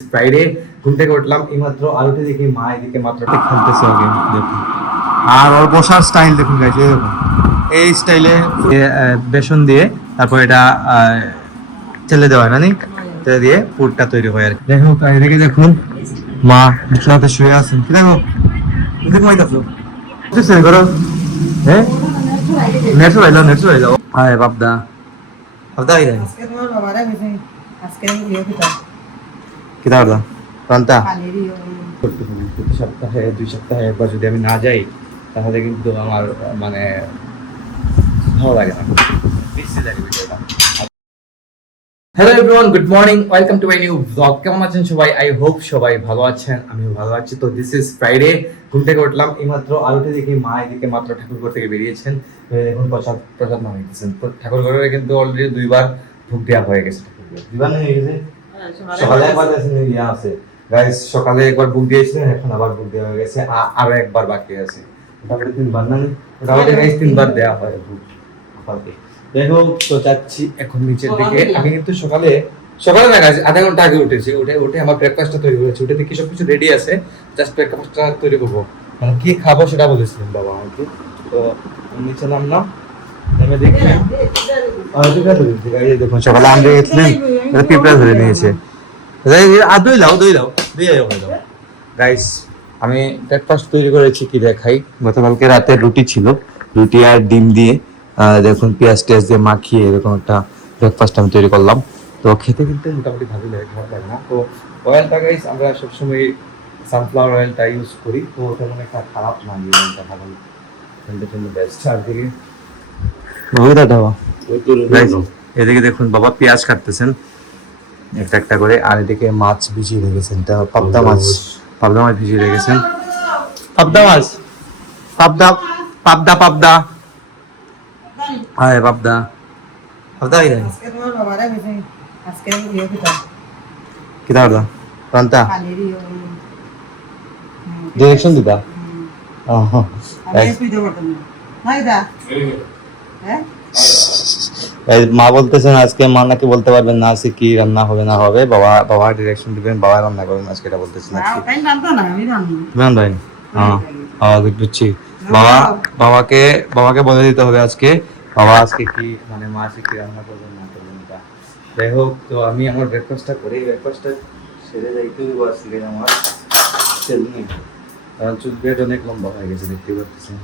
Friday ঘুম থেকে উঠলাম এইমাত্র, আলোতে দেখি মা এদিকে মাত্র খেলতেছে ওকে দেখুন। আর ওর বসার স্টাইল দেখুন গাইস, এই দেখুন এই স্টাইলে বেসন দিয়ে তারপর এটা চেলে দেওয়া হয়, মানে তেলে দিয়ে পুরটা তৈরি হয় আর কি। যাই হোক, এদিকে দেখুন মা বিছানাতে শুয়ে আছেন। কি দেখো এদিকে ঘুমাইতেছো কিছু করো, হ্যাঁ নেটু আইলো হায় বাপদা বাপদা আইলেন আজকে তোমার বাবারা গেছে আজকে আমি ইয়ে পিতা কি দাও প্রান্তা পানির প্রতি সপ্তাহে 2 সপ্তাহে একবার যদি আমি না যাই তাহলে কিন্তু আমার মানে ভালো লাগে না, বেশি লাগে বিষয়টা। Hello everyone, good morning, welcome to my new blog. কেমন আছেন সবাই? আই হোপ সবাই ভালো আছেন, আমিও ভালো আছি। তো দিস ইজ ফ্রাইডে, ঘুম থেকে উঠলাম এইমাত্র, আলোতে দেখি মা এদিকে মাত্র ঠাকুরঘর থেকে বেরিয়েছেন। এখন প্রসাদ নামিয়ে দিয়েছেন। তো ঠাকুরঘরে কিন্তু অলরেডি 2বার ভোগ দেওয়া হয়ে গেছে। ঠাকুরঘর 2বার হয়ে গেছে, সকালে একবার ইয়া আছে গাইস, সকালে একবার বুক দিয়েছিলেন, এখন আবার বুক দেওয়া হয়ে গেছে, আরো একবার বাকি আছে। মোটামুটি 3বার না, মোটামুটি গাইস 3বার দেওয়া হয় বুক সকালকে। যাই হোক, তো যাচ্ছি এখন নিচের দিকে। আমি কিন্তু সকালে না গাইস, আধা ঘন্টা আগে উঠেছি। উঠে আমার ব্রেকফাস্টটা তৈরি করেছি। উঠে দেখি সবকিছু রেডি আছে, জাস্ট ব্রেকফাস্টটা তৈরি করবো। মানে কি খাবো সেটা বলেছিলেন বাবা আমাকে। তো নিচে নামলাম, নেমে দেখি দেখুন সকালে আমরা গেছিলেন, পিঁপড়া ধরে নিয়েছে। গাইস আমি ব্রেকফাস্ট তৈরি করেছি, কি দেখাই। গতকালকে রাতে রুটি ছিল, রুটি আর ডিম দিয়ে দেখুন পেঁয়াজ টেয়াজ দিয়ে মাখিয়ে এরকম একটা ব্রেকফাস্ট আমি তৈরি করলাম। তো খেতে কিন্তু মোটামুটি ভালোই লাগে, খারাপ লাগে না। তো অয়েলটা গাইস আমরা সবসময় সানফ্লাওয়ার অয়েলটা ইউজ করি, তো ওটা মানে একটা খারাপ না, অয়েলটা ভালো, বেস্ট। আর দিকে এদিকে দেখুন বাবা পেঁয়াজ কাটতেছেন একটা একটা করে, আর এদিকে মাছ ভিজিয়ে রেখেছেন। এটা পাবদা মাছ ভিজিয়ে রেখেছেন। পাবদা মাছ, পাবদা হায় পাবদা আইলেন। আজকে তোমার বাবারা গেছে আজকে আমি ইয়ে পিতা কি দাও প্রান্তা পানির ডিরেকশন দিবা। আমি পিতা বলতাম না দা হ্যাঁ মা বলতেছেন আজকে মা নাকি বলতে পারবেন না আজকে কি রান্না হবে না হবে, বাবা ডিরেকশন দিবেন, বাবা রান্না করবেন আজকে, এটা বলতেছেন না আজকে। ওটাই জানতো না, আমি জানি ভাই হ্যাঁ বুঝছি। বাবাকে বলে দিতে হবে আজকে বাবা আজকে কি মানে মা আজকে কি রান্না করবেন না করবেন এটা। যাই হোক, তো আমি আমার ব্রেকফাস্টটা করি, ব্রেকফাস্টটা সেরে যাইতে দিব আজকে। আমার তেল নেই, কারণ চুল বেড অনেক লম্বা হয়ে গেছে, দেখতে পাচ্ছেন।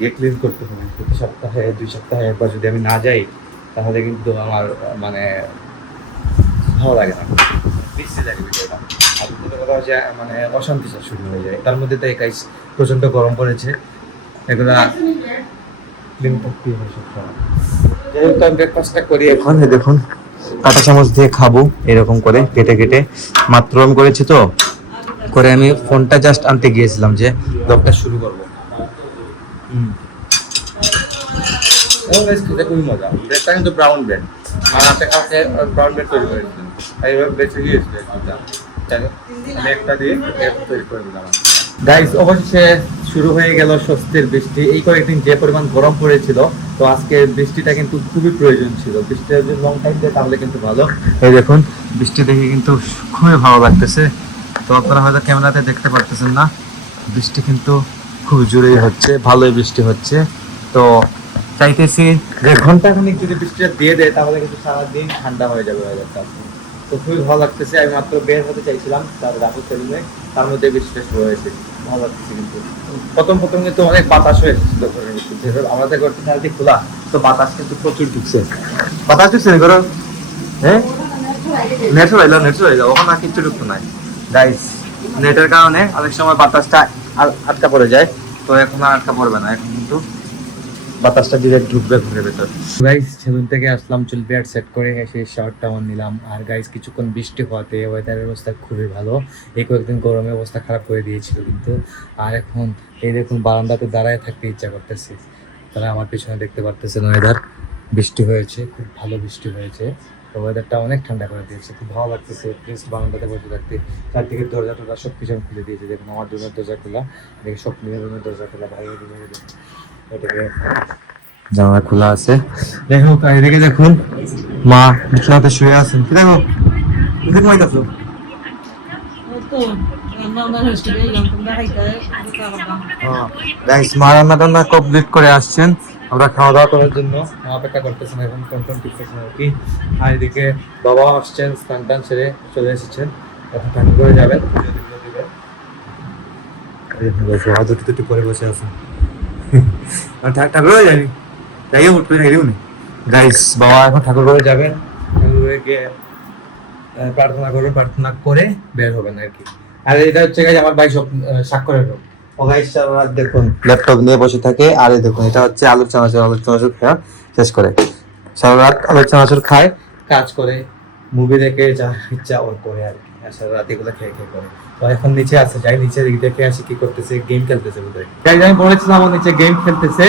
গেট ক্লিন করতে হবে প্রতি সপ্তাহে 2 সপ্তাহে একবার যদি আমি না যাই তাহলে কিন্তু আমার মানে ভালো লাগে না, বেশি লাগে বিষয়টা। আর দ্বিতীয় কথা হচ্ছে মানে অশান্তিটা শুরু হয়ে যায়। তার মধ্যে তো গাইস প্রচন্ড গরম পড়েছে, এগুলা ক্লিন করতে হয় সবসময়। যাই হোক, আমি ব্রেকফাস্টটা করি এখন। দেখুন কাঁটা চামচ দিয়ে খাবো এরকম করে কেটে কেটে, মাত্র আমি করেছি তো করে। আমি ফোনটা জাস্ট আনতে গিয়েছিলাম যে ব্লগটা শুরু করবো। খুবই মজা। ব্রেডটা কিন্তু ব্রাউন ব্রেড, আর হাতে কাছে ব্রাউন ব্রেড তৈরি করেছিলেন, এইভাবে বেঁচে গিয়েছিল। আমি একটা দিয়ে তৈরি করে দিলাম। গাইস অবশেষে শুরু হয়ে গেল স্বস্তির বৃষ্টি। এই কয়েকদিন যে পরিমাণ গরম পড়েছিল, তো আজকে বৃষ্টিটা কিন্তু খুবই প্রয়োজন ছিল। বৃষ্টিটা যদি লং টাইম দেয় তাহলে কিন্তু ভালো। এই দেখুন বৃষ্টি দেখে কিন্তু খুবই ভালো লাগতেছে। তো আপনারা হয়তো ক্যামেরাতে দেখতে পারতেছেন না, বৃষ্টি কিন্তু খুব জোরেই হচ্ছে, ভালোই বৃষ্টি হচ্ছে। তো চাইতেছি যে ঘন্টাখানিক যদি বৃষ্টিটা দিয়ে দেয় তাহলে কিন্তু সারাদিন ঠান্ডা হয়ে যাবে ওয়েদারটা। তো খুবই ভালো লাগতেছে। আমি মাত্র বের হতে চাইছিলাম তার রাতের সেলুনে, তার মধ্যে বৃষ্টিটা শুরু হয়েছে, ভালো লাগতেছে। কিন্তু প্রথম কিন্তু অনেক বাতাস হয়ে এসেছিল ঘরের ভিতরে, আমাদের ঘরটা চারদিক খোলা, তো বাতাস কিন্তু প্রচুর ঢুকছে। বাতাস ঢুকছে না ঘর, হ্যাঁ নেট হয়ে যাও ওখানে আর কিচ্ছু ঢুকতো নাই গাইস। নেটের কারণে অনেক সময় বাতাসটা আটকা পড়ে যায়, তো এখন আর আটকা পড়বে না, এখন কিন্তু বাতাসটা ডিরেক্ট ঢুকবে ঘরের ভেতর। গাইস সেলুন থেকে আসলাম, চুল পেয়ার সেট করে এসে শার্টটা অন নিলাম। আর গাইস কিছুক্ষণ বৃষ্টি হওয়াতে ওয়েদারের অবস্থা খুবই ভালো। এই কয়েকদিন গরমের অবস্থা খারাপ করে দিয়েছিল কিন্তু। আর এখন এই দেখুন বারান্দাতে দাঁড়ায় থাকতে ইচ্ছা করতেছে। তারা আমার পিছনে দেখতে পারতেছেন ওয়েদার, বৃষ্টি হয়েছে, খুব ভালো বৃষ্টি হয়েছে। তো ওয়েদারটা অনেক ঠান্ডা করে দিয়েছে, খুব ভালো লাগতেছে প্লিজ বারান্দাতে বসে থাকতে। চারদিকে দরজা টরজা সব কিছু খুলে দিয়েছে। দেখুন আমার রুমের দরজা খোলা, দেখে সব রুমের দরজা খোলা, বাইরের রুমের এটাকে জানালা খোলা আছে। যাই হোক, এদিকে দেখুন মা বিছানাতে শুয়ে আছেন। কি দেখো তুমি ঘুমাইতেছো? গাইস মা রান্না কমপ্লিট করে আসছেন, আমরা খাওয়া দাওয়া করার জন্য অপেক্ষা করতেছেন এখন কোন কোন টিকতেছেন আর কি। আর এদিকে বাবা আসছেন, স্নান টান সেরে চলে এসেছেন, এখন ঠান্ডা করে যাবেন। দুটি পরে বসে আছেন, ঠাকুর হয়ে যায়নি, যাইও উঠবে না গেলেও নেই। গাইস বাবা এখন ঠাকুর ঘরে যাবেন, ঠাকুর ঘরে গিয়ে প্রার্থনা করবেন, প্রার্থনা করে বের হবেন আর কি। আর এটা হচ্ছে গাইস আমার ভাই সব স্বাক্ষরের রূপ। ও গাইস সারা রাত দেখুন ল্যাপটপ নিয়ে বসে থাকে, আর এই দেখুন এটা হচ্ছে আলুর চানাচুর খাওয়া শেষ করে সারা রাত আলুর চানাচুর খায়, কাজ করে, মুভি দেখে, যা ইচ্ছা ওর করে আর কি। আর সারা রাত এগুলো খেয়ে খেয়ে করে। তো এখন নিচে আছে, যাই নিচে দেখে আসি কি করতেছে, গেম খেলতেছে বোধহয়। তাই আমি বলেছিলাম ও নিচে গেম খেলতেছে,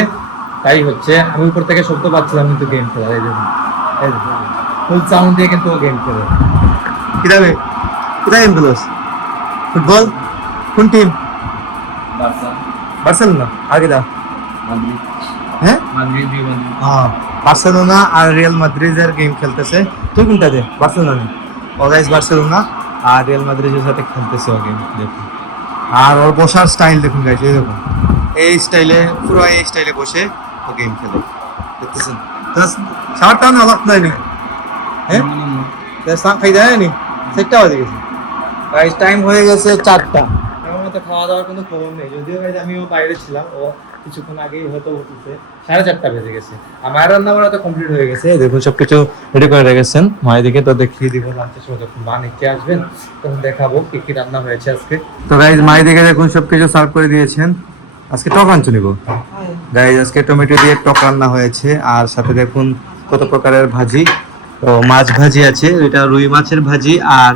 তাই হচ্ছে আমি উপর থেকে শব্দ পাচ্ছিলাম কিন্তু গেম খেলা। এই দেখুন ফুল সাউন্ড দিয়ে কিন্তু ও গেম খেলে। কিভাবে কোথায় গেম খেলোস? ফুটবল? কোন টিম? বার্সেলোনা। আগে দাও। হ্যাঁ বার্সেলোনা আর রিয়াল মাদ্রিদের গেম খেলতেছে। তুই কোনটাতে? বার্সেলোনা। ও গাইস বার্সেলোনা আর রিয়াল মাদ্রিদের সাথে খেলতেছে ও গেম, দেখুন। আর ওর বসার স্টাইল দেখুন গাইস, এই দেখুন এই স্টাইলে, পুরো এই স্টাইলে বসে ও গেম খেলে, দেখতেছেন? সারটা না অবাক নয়নি, হ্যাঁ খাই দেয় নি, সেটটা হয়ে গেছে গাইস। টাইম হয়ে গেছে 4টা। আমার মতো খাওয়া দাওয়ার কোনো খবর নেই, যদিও গাইস আমিও বাইরে ছিলাম, ও কিছুক্ষণ আগেই হয়তো উঠেছে। 4:30 বেজে গেছে, আমার রান্না বান্না তো কমপ্লিট হয়ে গেছে। দেখুন সবকিছু রেডি করে রেখেছেন, মায়ের দিকে তো দেখিয়ে দিব লাঞ্চের সময় যখন মা নিচে আসবেন তখন দেখাবো কি কি রান্না হয়েছে আজকে। তো গাইস মায়ের দিকে দেখুন সবকিছু সার্ভ করে দিয়েছেন। আজকে টক রাঁধছো নিব গাইস, আজকে টমেটো দিয়ে টক রান্না হয়েছে, আর সাথে দেখুন কত প্রকারের ভাজি। তো মাছ ভাজি আছে, এটা রুই মাছের ভাজি, আর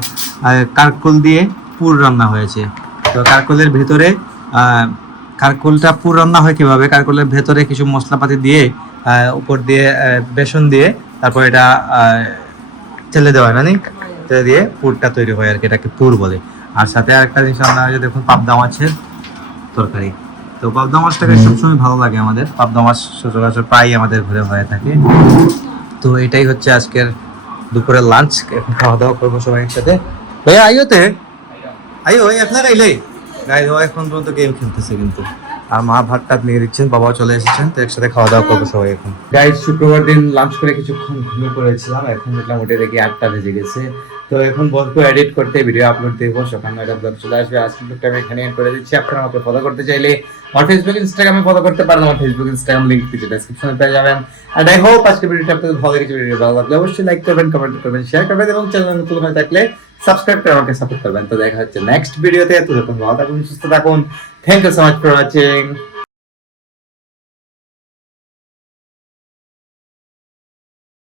কারকুল দিয়ে পুর রান্না হয়েছে। তো কারকুলের ভেতরে কারকুলটা পুর রান্না হয় কিভাবে, কারকুলের ভেতরে কিছু মশলাপাতি দিয়ে উপর দিয়ে বেসন দিয়ে তারপর এটা ছেলে দেওয়া হয়, না তেলে দিয়ে পুরটা তৈরি হয় আর কি, এটাকে পুর বলে। আর সাথে আরেকটা জিনিস রান্না হয়েছে দেখুন, পাবদা মাছের তরকারি। তো পাবদা মাছটাকে সবসময় ভালো লাগে আমাদের, পাবদা মাছ সচরাচর প্রায় আমাদের ঘরে হয়ে থাকে। তো এটাই হচ্ছে আজকের দুপুরের লাঞ্চ, এখন খাওয়া দাওয়া করবো সবাই একসাথে। ভাইয়া আইওতে আইও, ওই আপনার আইলে গাইজ ও এখন পর্যন্ত গেম খেলতেছে কিন্তু, আর মা ভাতটা নিয়ে দিচ্ছেন, বাবাও চলে এসেছেন, তো একসাথে খাওয়া দাওয়া করবো সবাই এখন। গাইজ শুক্রবার দিন লাঞ্চ করে কিছুক্ষণ ঘুমিয়ে পড়েছিলাম, এখন মোটামুটি দেখি 8টা বেজে গেছে। তো এখন বলবো এডিট করতে, ভিডিও আপলোড দেবো, সকাল 9টা ব্লগ চলে আসবে। আজকের ব্লগটা আমি এখানে এন্ড করে দিচ্ছি। আপনারা আমাকে ফলো করতে চাইলে আমার ফেসবুক ইনস্টাগ্রামে ফলো করতে পারেন, আমার ফেসবুক ইনস্টাগ্রাম লিংক কিছু ডেসক্রিপশনে পেয়ে যাবেন। আর আই হোপ আজকের ভিডিওটা আপনাদের ভালো লেগেছে। ভিডিও ভালো লাগলে অবশ্যই লাইক করবেন, কমেন্ট করবেন, শেয়ার করবেন, এবং চ্যানেল নতুন হয়ে থাকলে সাবস্ক্রাইব করে আমাকে সাপোর্ট করবেন। তো দেখা হচ্ছে নেক্সট ভিডিওতে। ততক্ষণ ভালো থাকুন, সুস্থ থাকুন। Thank you so much for watching.